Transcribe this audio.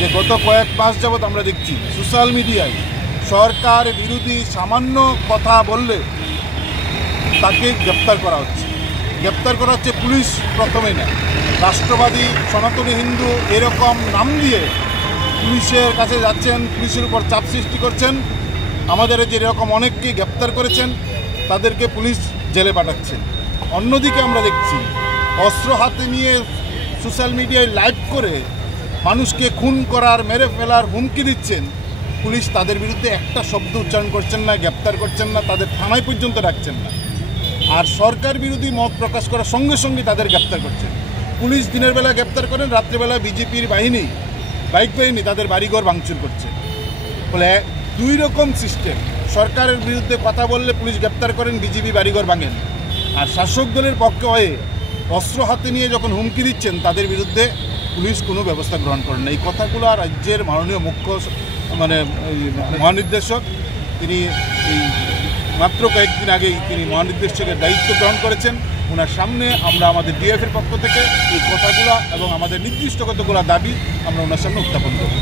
যে গত কয়েক মাস যাবৎ আমরা দেখছি সোশ্যাল মিডিয়ায় সরকার বিরোধী সামান্য কথা বললে তাকে গ্রেপ্তার করা হচ্ছে। গ্রেপ্তার করা হচ্ছে পুলিশ প্রথমে না, রাষ্ট্রবাদী, সনাতনী হিন্দু এরকম নাম দিয়ে পুলিশের কাছে যাচ্ছেন, পুলিশের উপর চাপ সৃষ্টি করছেন। আমাদের যেরকম অনেককে গ্রেপ্তার করেছেন তাদেরকে পুলিশ জেলে পাঠাচ্ছেন। অন্যদিকে আমরা দেখছি অস্ত্র হাতে নিয়ে সোশ্যাল মিডিয়ায় লাইভ করে মানুষকে খুন করার, মেরে ফেলার হুমকি দিচ্ছেন। পুলিশ তাদের বিরুদ্ধে একটা শব্দ উচ্চারণ করছেন না, গ্রেপ্তার করছেন না, তাদের থানায় পর্যন্ত রাখছেন না। আর সরকার বিরোধী মত প্রকাশ করার সঙ্গে সঙ্গে তাদের গ্রেপ্তার করছেন। পুলিশ দিনের বেলা গ্রেপ্তার করেন, রাত্রেবেলা বিজেপির বাহিনী, বাইক বাহিনী তাদের বাড়িঘর ভাঙচুর করছে। ফলে দুই রকম সিস্টেম। সরকারের বিরুদ্ধে কথা বললে পুলিশ গ্রেপ্তার করেন, বিজেপি বাড়িঘর ভাঙেন। আর শাসক দলের পক্ষে হয়ে অস্ত্র হাতে নিয়ে যখন হুমকি দিচ্ছেন তাদের বিরুদ্ধে পুলিশ কোনো ব্যবস্থা গ্রহণ করেন না। এই কথাগুলো রাজ্যের মাননীয় মুখ্য মহানির্দেশক তিনি এই মাত্র কয়েকদিন আগেই তিনি মহানির্দেশকের দায়িত্ব গ্রহণ করেছেন। ওনার সামনে আমরা আমাদের ডিএফের পক্ষ থেকে এই কথাগুলো এবং আমাদের নির্দিষ্ট কতগুলো দাবি আমরা ওনার সামনে উত্থাপন করব।